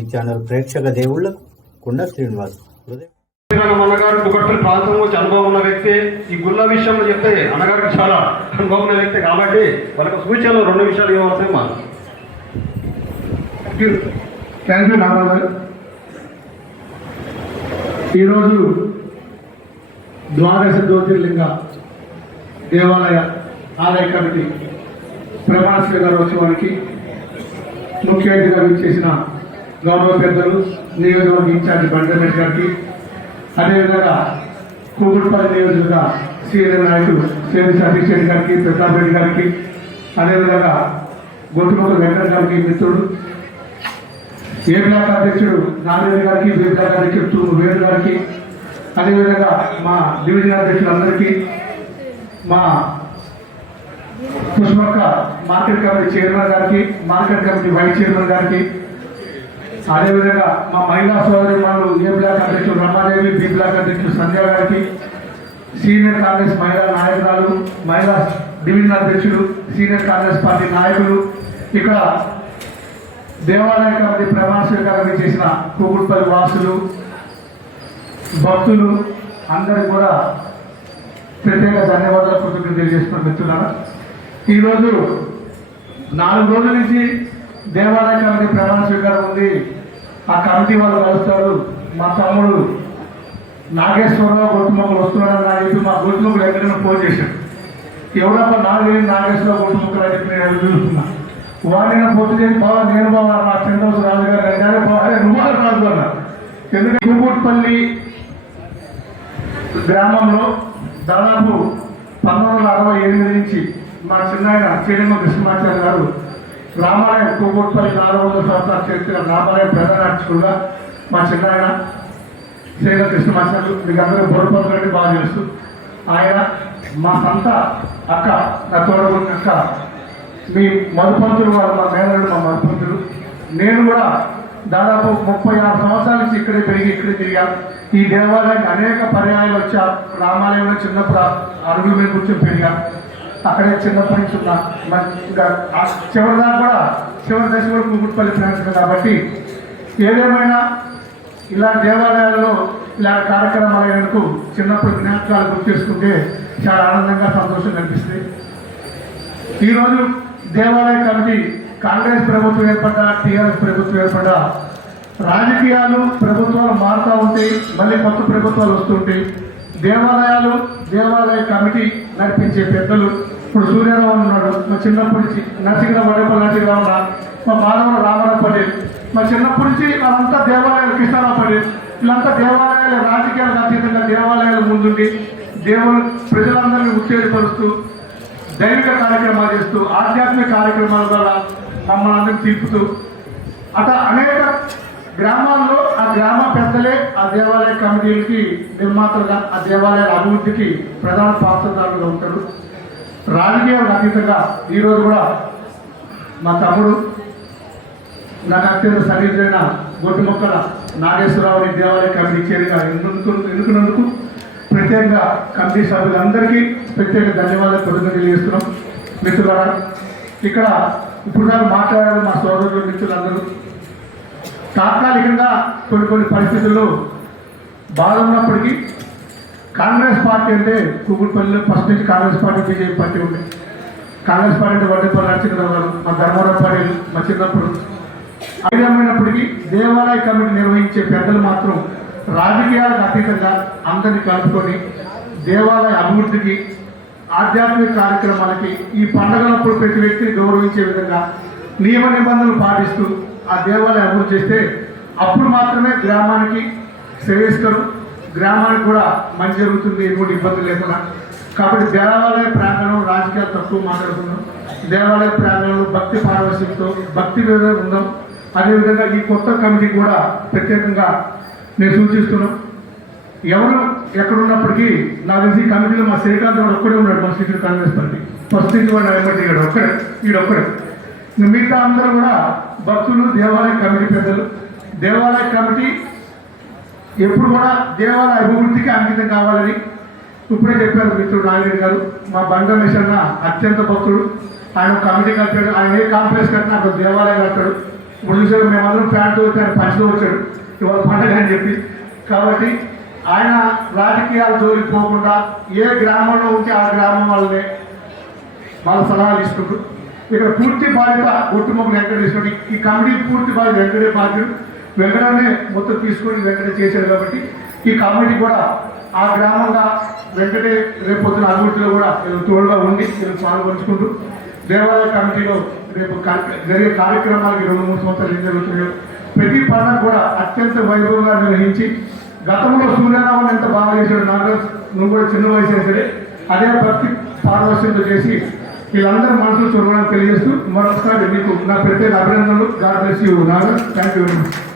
Three channel ప్రేక్షక దేవుళ్ళకు కుండ శ్రీనివాస్ హృదయ. తెలంగాణ అన్నగారు ఒకటి ప్రాంతం వచ్చి అనుభవం ఉన్న వ్యక్తి ఈ గుళ్ళ విషయంలో చెప్తే అన్నగారికి చాలా అనుభవం ఉన్న వ్యక్తి కాబట్టి వాళ్ళకి సూచనలు రెండు విషయాలు ఇవ్వవలసింది మా థ్యాంక్ యూ నారాయణ ఈరోజు ద్వాదశ జ్యోతిర్లింగ దేవాలయ ఆలయ కమిటీ ప్రమాణ స్వీకారోత్సవానికి ముఖ్య అతిథిగా చేసిన గౌరవ పెద్దలు నియోజకవర్గ ఇన్ఛార్జి బండమెట్ గారికి అదేవిధంగా కూకుడుపల్లి నియోజకవర్గ సీనియర్ నాయకులు సేవి సతీష్ రెడ్డి గారికి ప్రతాప్ రెడ్డి గారికి అదేవిధంగా గొట్టుముఖ వెంకట గారికి మిత్రుడు ఏ బ్లాక్ అధ్యక్షుడు నాగరెడ్డి గారికి బి బ్లాక్ అధ్యక్షుడు తూము వేణు గారికి అదేవిధంగా మా డివిజన్ అధ్యక్షులందరికీ మా పుష్పక్క మార్కెట్ కమిటీ చైర్మన్ గారికి మార్కెట్ కమిటీ వైస్ చైర్మన్ గారికి అదేవిధంగా మా మహిళా సోదరి వాళ్ళు ఏ బ్లాక్ అధ్యక్షుడు రమాదేవి బి బ్లాక్ అధ్యక్షుడు సంధ్య గారికి సీనియర్ కాంగ్రెస్ మహిళా నాయకురాలు మహిళా డివిజన్ అధ్యక్షులు సీనియర్ కాంగ్రెస్ పార్టీ నాయకులు ఇక్కడ దేవాలయ కమిటీ ప్రమాణ స్వీకారం చేసిన కూకుడుపల్లి వాసులు భక్తులు అందరికి కూడా ప్రత్యేక ధన్యవాదాలు కృతజ్ఞతలు తెలియజేస్తున్న మిత్రులారా. ఈరోజు నాలుగు రోజుల నుంచి దేవాలయ కమిటీ ప్రమాణ స్వీకారం ఉంది. ఆ కమిటీ వాళ్ళు కలుస్తారు. మా తమ్ముడు నాగేశ్వరరావు గొట్టుముక్కలు వస్తున్నాడని నాకు చెప్పి మా గొట్టుముక్కలు ఎక్కడైనా ఫోన్ చేశాడు. ఎవరప్ప నాలుగు నాగేశ్వరరావు గొట్టుముక్కలు అని చెప్పి నేను చూస్తున్నా. వాడిని పొత్తు చేసి బాగా నేను బాగా నా చంద్రబాబు రాజు గారు నేను బాగా నువ్వు రాజు అన్నా. ఎందుకంటే కుబూట్పల్లి గ్రామంలో దాదాపు పంతొమ్మిది వందల అరవై ఎనిమిది నుంచి మా చిన్నాయన శ్రీరంగ కృష్ణమాచార్య గారు రామాలయం కుబూట్పల్లి నాలుగు వందల సంవత్సరాలు చరిత్ర రామాలయం ప్రధాన అర్చకుడుగా మా చిన్నాయన శ్రీరామకృష్ణ కృష్ణమాచార్యులు మీకు అందరూ బొరపల్లి బాగా తెలుసు. ఆయన మా సంత అక్క నా తోడబుట్టిన అక్క మీ మరుపంతులు వారు మా మేనరుడు మా మరుపంతులు నేను కూడా దాదాపు ముప్పై ఆరు సంవత్సరాల నుంచి ఇక్కడే పెరిగి ఇక్కడే తిరిగాను. ఈ దేవాలయానికి అనేక పర్యాయాలు వచ్చా రామాలయంలో చిన్నప్పుడు అరుగుల మీద కూర్చొని పెరిగాను. అక్కడే చిన్నప్పటి నుంచి ఉన్నా. ఇంకా చివరి దాకా కూడా చివరి దశ కూడా కుకుట్పల్లి ఫ్రెండ్స్ కాబట్టి ఏదేమైనా ఇలాంటి దేవాలయాల్లో ఇలాంటి కార్యక్రమాలు అయినందుకు చిన్నప్పుడు జ్ఞాపకాలు గుర్తు చేసుకుంటే చాలా ఆనందంగా సంతోషం కనిపిస్తుంది ఈరోజు దేవాలయ కమిటీ కాంగ్రెస్ ప్రభుత్వం ఏర్పడ్డ టీఆర్ఎస్ ప్రభుత్వం ఏర్పడ్డ రాజకీయాలు ప్రభుత్వాలు మారుతూ ఉంటాయి మళ్ళీ కొత్త ప్రభుత్వాలు వస్తుంటాయి దేవాలయాలు దేవాలయ కమిటీ నడిపించే పెద్దలు ఇప్పుడు సూర్యారావు ఉన్నాడు. మా చిన్నప్పటి నుంచి నరసింహ వడపల్లి నరసింహరావు మా మాధవ రామారావు పటేల్ మా చిన్నప్పటి నుంచి వాళ్ళంతా దేవాలయాలు కృష్ణారావు పటేల్ వీళ్ళంతా దేవాలయాలు రాజకీయాలకు అతీతంగా దేవాలయాలు ముందుండి దేవుడు ప్రజలందరినీ ఉత్తేజపరుస్తూ దైవిక కార్యక్రమాలు చేస్తూ ఆధ్యాత్మిక కార్యక్రమాల ద్వారా మమ్మల్ని అందరినీ తీర్పుతూ అట్లా అనేక గ్రామాల్లో ఆ గ్రామ పెద్దలే ఆ దేవాలయ కమిటీలకి నిర్మాతలుగా ఆ దేవాలయాల అభివృద్ధికి ప్రధాన పాత్రదారులుగా ఉంటారు. రాజకీయాలకు అతీతంగా ఈరోజు కూడా మా తమ్ముడు నాకు అత్యంత సన్నిధులైన గొడ్డు మొక్కల నాగేశ్వరరావుని దేవాలయ కమిటీ చేరిగా ఎన్నుకు ఎన్నుకున్నందుకు ప్రత్యేకంగా కమిటీ సభ్యులందరికీ ప్రత్యేక ధన్యవాదాలు కృతజ్ఞతలు తెలియజేస్తున్నాం. మిత్రులారా ఇక్కడ ఇప్పుడు నాకు మాట్లాడారు మా సోదరులు మిత్రులందరూ. తాత్కాలికంగా కొన్ని కొన్ని పరిస్థితుల్లో బాధ ఉన్నప్పటికీ కాంగ్రెస్ పార్టీ అంటే కూకుడుపల్లిలో ఫస్ట్ నుంచి కాంగ్రెస్ పార్టీ బీజేపీ పార్టీ ఉంది కాంగ్రెస్ పార్టీ అంటే వడ్డేపల్లి నరసింహరావు గారు మా ధర్మవరం పార్టీ మా చిన్నప్పుడు. అదేమైనప్పటికీ దేవాలయ కమిటీ నిర్వహించే పెద్దలు మాత్రం రాజకీయాలకు అతీతంగా అందరినీ కలుపుకొని దేవాలయ అభివృద్ధికి ఆధ్యాత్మిక కార్యక్రమాలకి ఈ పండుగలప్పుడు ప్రతి వ్యక్తిని గౌరవించే విధంగా నియమ నిబంధనలు పాటిస్తూ ఆ దేవాలయం అభివృద్ధి చేస్తే అప్పుడు మాత్రమే గ్రామానికి శ్రేయస్కరం గ్రామానికి కూడా మంచి జరుగుతుంది ఎటువంటి ఇబ్బంది లేకుండా. కాబట్టి దేవాలయ ప్రాంగణం రాజకీయాలు తక్కువ మాట్లాడుతున్నాం దేవాలయ ప్రాంగణంలో భక్తి పారవశ్యంతో భక్తి విధానం ఉందాం. అదేవిధంగా ఈ కొత్త కమిటీ కూడా ప్రత్యేకంగా నేను సూచిస్తున్నాం. ఎవరు ఎక్కడున్నప్పటికీ నా తెలిసి కమిటీలో మా శ్రీకాంత్ వాడు ఒక్కడే ఉన్నాడు మా సీనియర్ కాంగ్రెస్ పార్టీ. ఫస్ట్ నుంచి వాడు ఎమ్మెల్యే గారు ఒక్కడే ఈడొక్కడే. మిగతా అందరూ కూడా భక్తులు దేవాలయ కమిటీ పెద్దలు. దేవాలయ కమిటీ ఎప్పుడు కూడా దేవాలయ అభివృద్ధికి అంకితం కావాలని ఇప్పుడే చెప్పారు మిత్రుడు నాగిరెడ్డి గారు. మా బండ మిషన్ అత్యంత భక్తుడు. ఆయన కమిటీ కట్టాడు. ఆయన ఏ కాంప్లెక్స్ కట్టినా అక్కడ దేవాలయం కట్టాడు. ఇప్పుడు చూసారు మేమందరం ప్యాంటు వచ్చి ఆయన పంచుతూ వచ్చాడు. ఇవాళ పండగ అని చెప్పి. కాబట్టి ఆయన రాజకీయాల జోలికి పోకుండా ఏ గ్రామంలో ఉంటే ఆ గ్రామం వాళ్ళనే వాళ్ళ సలహాలు ఇస్తుండ్రు. ఇక్కడ పూర్తి బాధ్యత ఒట్టుముఖ వెంకటేశ్వరుడు ఈ కమిటీ పూర్తి బాధ్యత వెంకటే బాధ్యుడు. వెంకటనే మొత్తం తీసుకొని వెంకట చేశాడు కాబట్టి ఈ కమిటీ కూడా ఆ గ్రామంగా వెంకటే రేపు అభివృద్ధిలో కూడా నేను తోడుగా ఉండి నేను పాల్పంచుకుంటూ దేవాలయ కమిటీలో రేపు జరిగే కార్యక్రమాలకి రెండు మూడు సంవత్సరాలు ఏం జరుగుతున్నాయో ప్రతి పండుగ కూడా అత్యంత వైభవంగా నిర్వహించి గతంలో సూర్యనారాయణ ఎంత బాగా చేశాడు నాగరాజ్ నువ్వు కూడా చిన్న వయసు సరే అదే భక్తి పారవశ్యంతో చేసి వీళ్ళందరూ మనసులు చూడడానికి తెలియజేస్తూ మరొకసారి మీకు నా ప్రత్యేక అభినందనలు. God bless you Nagaraj. Thank you very much.